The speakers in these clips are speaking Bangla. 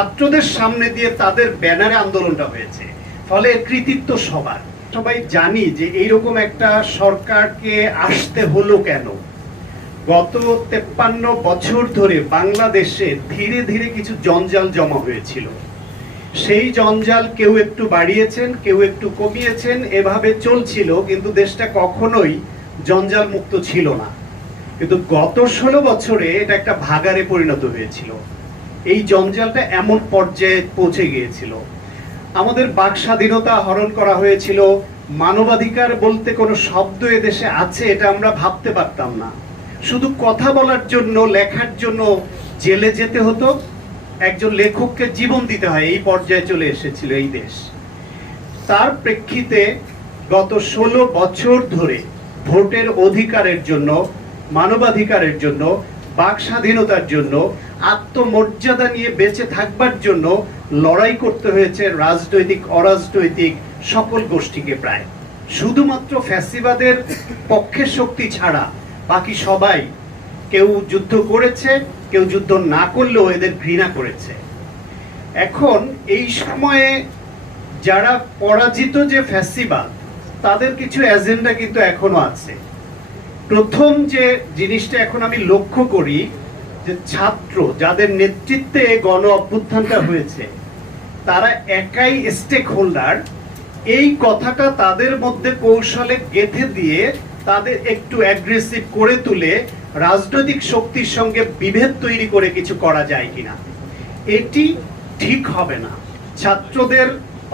ছাত্রদের সামনে দিয়ে তাদের ব্যানারে আন্দোলনটা হয়েছে। ফলে কৃতিত্ব সবার। সবাই জানি যে এইরকম একটা সরকারকে আসতে হলো কেন? গত তেপ্পান্ন বছর ধরে বাংলাদেশে ধীরে ধীরে কিছু জঞ্জাল জমা হয়েছিল। সেই জঞ্জাল কেউ একটু বাড়িয়েছেন, কেউ একটু কমিয়েছেন, এভাবে চলছিল, কিন্তু দেশটা কখনোই জঞ্জাল মুক্ত ছিল না। কিন্তু গত ষোলো বছরে এটা একটা ভাগারে পরিণত হয়েছিল। এই জঞ্জালটা এমন পর্যায়ে পৌঁছে গিয়েছিল। আমাদের বাক স্বাধীনতা হরণ করা হয়েছিল। মানবাধিকার বলতে কোনো শব্দ এদেশে আছে এটা আমরা ভাবতে পারতাম না। শুধু কথা বলার জন্য, লেখার জন্য জেলে যেতে হতো। একজন লেখককে জীবন দিতে হয়, এই পর্যায়ে চলে এসেছিল এই দেশ। তার প্রেক্ষিতে গত ষোলো বছর ধরে ভোটের অধিকারের জন্য, মানবাধিকারের জন্য বাক স্বাধীনতার জন্য, আত্মমর্যাদা নিয়ে বেঁচে থাকবার জন্য লড়াই করতে হয়েছে রাজনৈতিক, অরাজনৈতিক সকল গোষ্ঠীকে প্রায়। শুধুমাত্র ফ্যাসিবাদের পক্ষের শক্তি ছাড়া বাকি সবাই কেউ যুদ্ধ করেছে, কেউ যুদ্ধ না করলেও এদের ঘৃণা করেছে। এখন এই সময়ে যারা পরাজিত যে ফ্যাসিবাদ, তাদের কিছু এজেন্ডা কিন্তু এখনও আছে। প্রথম যে জিনিসটা এখন আমি লক্ষ্য করি, যে ছাত্র যাদের নেতৃত্বে গণ অভ্যুত্থানটা হয়েছে, তারা একাই স্টেক হোল্ডার এই কথাটা তাদের মধ্যে কৌশলে গেঁথে দিয়ে তাদের একটু অ্যাগ্রেসিভ করে তুলে রাজনৈতিক শক্তির সঙ্গে বিভেদ তৈরি করে কিছু করা যায় কিনা। এটি ঠিক হবে না। ছাত্রদের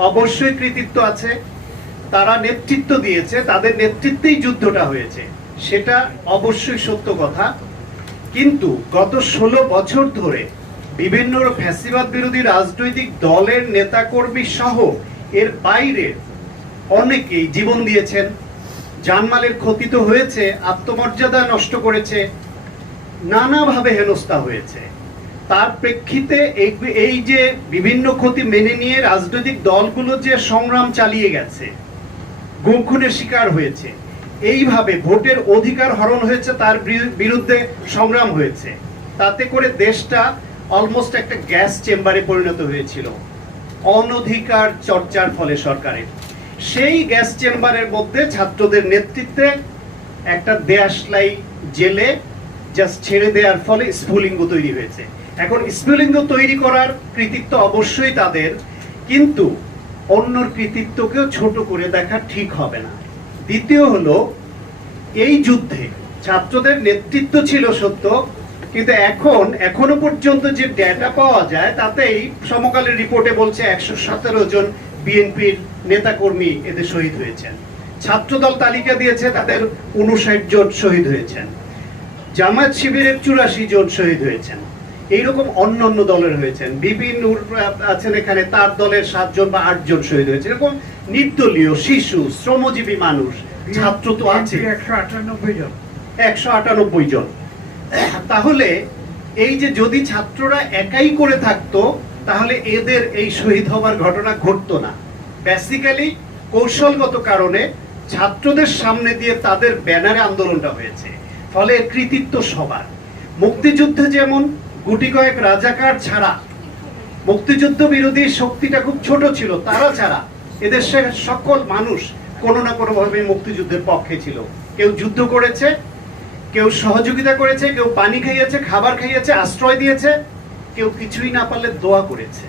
অবশ্যই কৃতিত্ব আছে তারা নেতৃত্ব দিয়েছে, তাদের নেতৃত্বেই যুদ্ধটা হয়েছে। সেটা অবশ্যই সত্য কথা। কিন্তু গত ষোলো বছর ধরে বিভিন্ন ফ্যাসিবাদ বিরোধী রাজনৈতিক দলের নেতাকর্মী সহ এর বাইরে অনেকেই জীবন দিয়েছেন। জানমালের ক্ষতি তো হয়েছে, আত্মমর্যাদা নষ্ট করেছে, নানাভাবে হেনস্থা হয়েছে। তার প্রেক্ষিতে এই এই যে বিভিন্ন ক্ষতি মেনে নিয়ে রাজনৈতিক দলগুলো যে সংগ্রাম চালিয়ে গেছে গুম খুনের শিকার হয়েছে। এইভাবে ভোটের অধিকার হরণ হয়েছে, তার বিরুদ্ধে সংগ্রাম হয়েছে। তাতে করে দেশটা অলমোস্ট একটা গ্যাস চেম্বারে পরিণত হয়েছিল। অনধিকার চর্চার ফলে সরকারের। সেই গ্যাস চেম্বারের মধ্যে ছাত্রদের নেতৃত্বে একটা দেয়াশলাই জেলে জাস্ট ছেড়ে দেওয়ার ফলে স্ফুলিঙ্গ তৈরি হয়েছে। এখন স্ফুলিঙ্গ তৈরি করার কৃতিত্ব অবশ্যই তাদের, কিন্তু অন্যর কৃতিত্বকেও ছোট করে দেখা ঠিক হবে না। দ্বিতীয় হলো, এই যুদ্ধে ছাত্রদের নেতৃত্ব ছিল সত্য, কিন্তু এখন, এখনও পর্যন্ত যে ডেটা পাওয়া যায়, তাতেই সমকালের রিপোর্টে বলছে একশো সতেরো জন বিএনপির নেতাকর্মী এদের শহীদ হয়েছেন। ছাত্রদল তালিকা দিয়েছে, তাদের উনষাট জন শহীদ হয়েছেন। জামাত শিবিরের চুরাশি জন শহীদ হয়েছেন। এইরকম অন্য অন্য দলের হয়েছেন। বিপিন আছেন এখানে তার দলের সাতজন বা আটজন শহীদ হয়েছে। এরকম নির্দলীয় শিশু শ্রমজীবী মানুষ ছাত্র তো আছে। একশো আটানব্বই জন। একশো আটানব্বই জন। তাহলে এই যে যদি ছাত্ররা একাই করে থাকতো তাহলে এদের এই শহীদ হওয়ার ঘটনা ঘটতো না। বেসিক্যালি কৌশলগত কারণে ছাত্রদের সামনে দিয়ে তাদের ব্যানারে আন্দোলনটা হয়েছে। ফলে কৃতিত্ব সবার। মুক্তিযুদ্ধে যেমন গুটি কয়েক রাজাকার ছাড়া। মুক্তিযুদ্ধ বিরোধী শক্তিটা খুব ছোট ছিল, তারা ছাড়া। এদেশের সকল মানুষ কোনো না কোনোভাবে মুক্তিযুদ্ধের পক্ষে ছিল। কেউ যুদ্ধ করেছে, কেউ সহযোগিতা করেছে, কেউ পানি খাইয়েছে, খাবার খাইয়েছে, আশ্রয় দিয়েছে, কেউ কিছুই না পারলে দোয়া করেছে।